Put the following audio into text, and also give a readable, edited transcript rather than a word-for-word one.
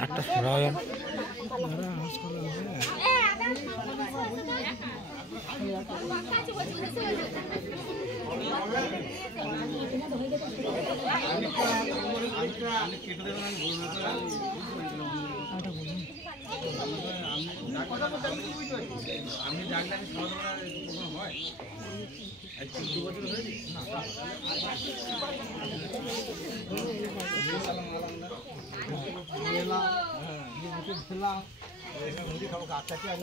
হাতটা সরাও যেন। আমি ডাক্তার হয় আজকে 2 বছর হয়েছে মুড়ি খাবো গাছটাকে আমি